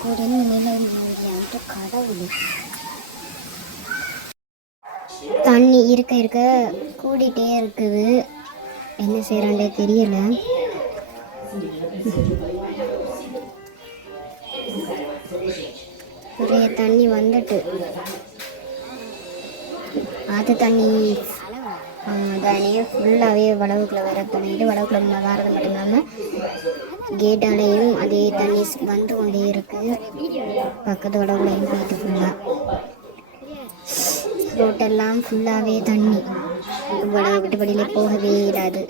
கூட நிலை மாதிரியான்ட்டு கடவுள் தண்ணி இருக்க இருக்க கூடிட்டே இருக்குது. என்ன செய்கிறாண்டே தெரியல. நிறைய தண்ணி வந்துட்டு. ஆற்று தண்ணி தானே ஃபுல்லாகவே வளவுக்குள்ளே வர பண்ணிட்டு வளவுக்குள்ளே வரது மட்டும் இல்லாமல் கேட்டாலேயும் அதே தண்ணி வந்து கொண்டே இருக்கு. பக்கத்து வளவுலையும் போயிட்டு ஃபுல்லாக ரோட்டெல்லாம் ஃபுல்லாகவே தண்ணி. வளவு விட்டுப்படியில் போகவே இல்லாது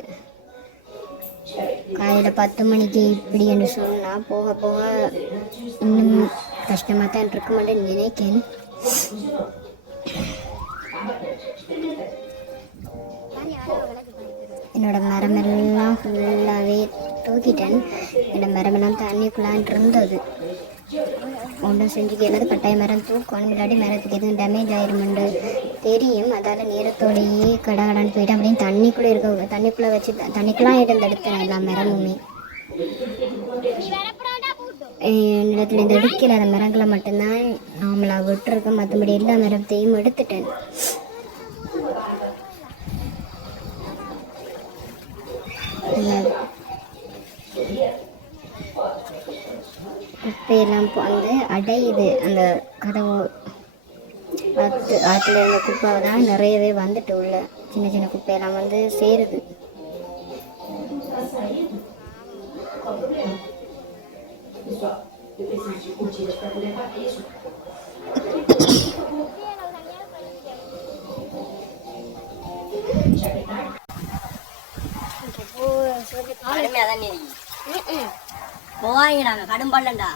காலையில் பத்து மணிக்கு இப்படி என்று சொன்னால் போக போக இன்னும் கஷ்டமாக தான் இருக்க மாட்டேன் நினைக்கிறேன் என்னோட மரமெல்லாம் ஃபுல்லாகவே தூக்கிட்டேன். என்னோட மரமெல்லாம் தண்ணிக்குள்ளான் இருந்தது. ஒன்றும் செஞ்சுக்கிறது பட்டாய மரம் தூக்கணும் இல்லாட்டி மரத்துக்கு எதுவும் டேமேஜ் ஆயிருமெண்டு. தெரியும். அதால் நேரத்தோடையே கடகடான்னு போயிட்டு அப்படின்னு தண்ணிக்குள்ளே இருக்க தண்ணிக்குள்ளே வச்சு தண்ணிக்குலாம் இருந்து எடுத்தேன் எல்லா மரமுமே. என்னிடத்துல இந்த எடுக்கல அந்த மரங்களை மட்டும்தான் நாமளாக விட்டுருக்கேன் மற்றபடி எல்லா மரத்தையும் எடுத்துட்டேன். குப்பையெல்லாம் வந்து அடையுது அந்த கதவு ஆற்று ஆற்றுல இருந்த குப்பை தான் நிறையவே வந்துட்டு உள்ள சின்ன சின்ன குப்பையெல்லாம் வந்து சேருது. கடுமையாக போவாங்க நாங்கள் கடும் பண்ணண்டா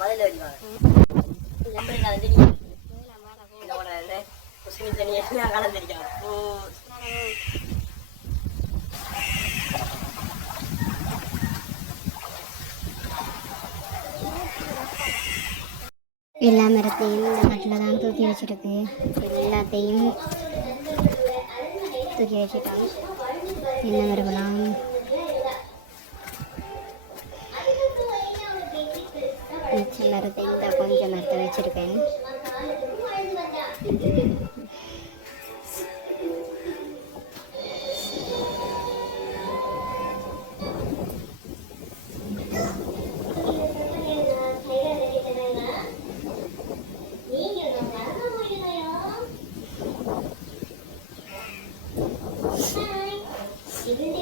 மதில் அடிவாங்க எப்படி நான் முஸ்லீம் தண்ணி எல்லாம் கலந்துருக்காங்க எல்லா மரத்தையும் இந்த கட்டில் தான் தூக்கி வச்சிருக்கு. எல்லாத்தையும் தூக்கி வச்சுட்டாங்க என்ன மரமெல்லாம் ನರತೆ ತಗೊಂಡು ಮಾಡ್ತಾರೆ ಚಿರುಕಾಯಿ Thank you.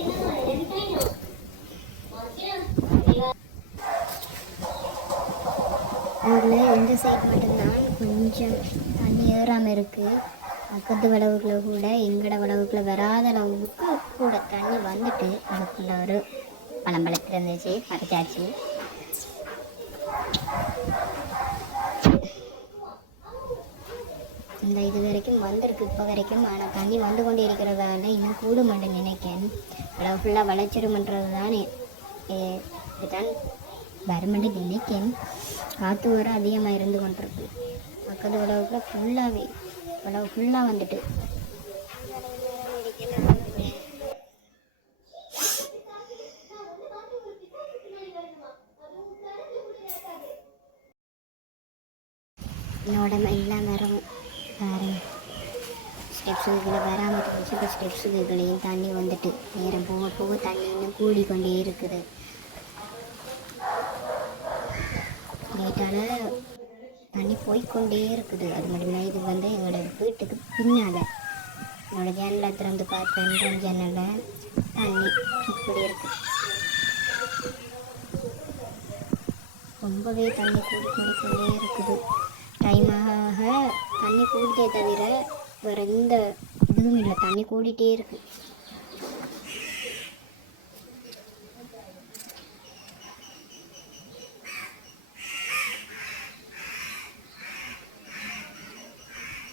சைடு மட்டும்தான் கொஞ்சம் தண்ணி ஏறாமல் இருக்குது பக்கத்து வளவுக்குள்ள கூட எங்கட வளவுக்குள்ள வராத அளவுக்கு கூட தண்ணி வந்துட்டு அதுக்குள்ள ஒரு பழம்பழத்தில் இருந்துச்சு பறிச்சாச்சு. இந்த இது வரைக்கும் வந்திருக்கு இப்போ வரைக்கும். ஆனால் தண்ணி வந்து கொண்டு இருக்கிறதால இன்னும் கூட மாட்டேன் நினைக்கேன் அளவு ஃபுல்லாக வளர்ச்சிடுமன்றது தான் இதுதான் வருமென்று நினைக்கேன் காற்று வர அதிகமாக இருந்து கொண்டிருக்கு மக்கள் உழவுக்குள்ள ஃபுல்லாகவே உழவு ஃபுல்லாக வந்துட்டு என்னோட எல்லா மரம் பாருங்க ஸ்டெப்ஸுகளை வராமல் இருந்துச்சு இப்போ ஸ்டெப்ஸுகளையும் தண்ணி வந்துட்டு நேரம் போக போக தண்ணி இன்னும் கூடிக்கொண்டே இருக்குது லேட்டால் தண்ணி போய்க்கொண்டே இருக்குது. அது மட்டும் இல்லை இது வந்து எங்களோட வீட்டுக்கு பின்னால். என்னோடய ஜன்னலை திறந்து பார்த்தேன். ஜன்னலில் தண்ணி இப்படி இருக்கு. ரொம்பவே தண்ணி கூடி கூடிக்கொண்டே இருக்குது. டைம் ஆக தண்ணி கூடிட்டே தவிர வேறு எந்த இதுவும் இல்லை. தண்ணி கூடிட்டே இருக்குது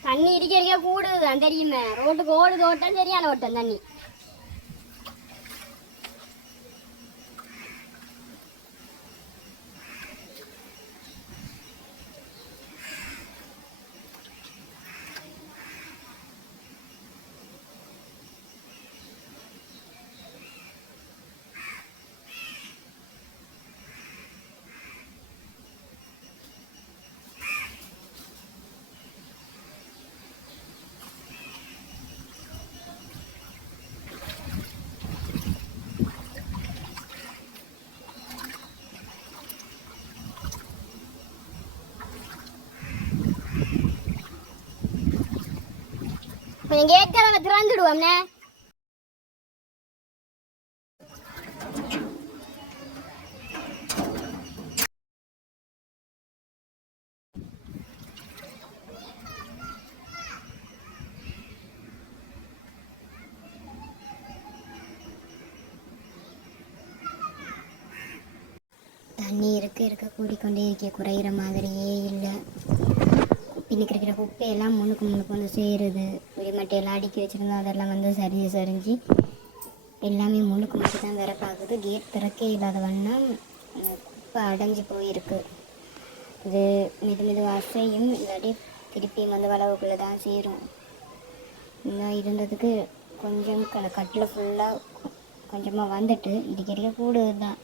தண்ணி இடிக்க இருக்க கூடுதான் தெரியுமே. ரோட்டுக்கு ஓடுது ஓட்டம் சரியான ஓட்டம் தண்ணி. கொஞ்சம் கேட் கதவை திறந்துடுவோம்னே. தண்ணி இருக்க இருக்க கூடிக்கொண்டே இருக்க குறையிற மாதிரியே இல்லை. இன்னைக்கு இருக்கிற குப்பையெல்லாம் முன்னுக்கு முன்னுக்கு வந்து சேருது. குடிமட்டையெல்லாம் அடுக்கி வச்சுருந்தோம் அதெல்லாம் வந்து சரிஞ்சு சரிஞ்சு எல்லாமே முன்னுக்கு மட்டும் தான் வர பார்க்குது. கேட் திறக்கே இல்லாத வண்ணம் குப்பை அடைஞ்சு போயிருக்கு. இது மெது மெது அசையும் இல்லாட்டி திருப்பியும் வந்து வளவுக்குள்ளே தான் சேரும். இன்னும் இருந்ததுக்கு கொஞ்சம் க கட்டில் ஃபுல்லாக கொஞ்சமாக வந்துட்டு இடிக்கடிக்க கூடுது தான்.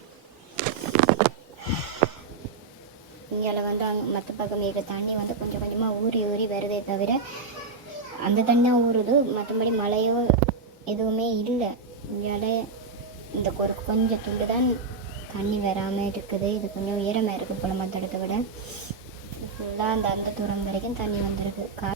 இங்கே வந்து அங்கே மற்ற பக்கம் இருக்கிற தண்ணி வந்து கொஞ்சம் கொஞ்சமாக ஊறி ஊறி வருதே தவிர அந்த தண்ணி தான் ஊறுது. மற்றபடி மழையோ எதுவுமே இல்லை. இங்கே இந்த ஒரு கொஞ்சம் துண்டு தான் தண்ணி வராமல் இருக்குது. இது கொஞ்சம் உயரமாக இருக்குது குளமத்தடத்தை விட. ஃபுல்லாக அந்த அந்த தூரம் வரைக்கும் தண்ணி வந்திருக்கு. கா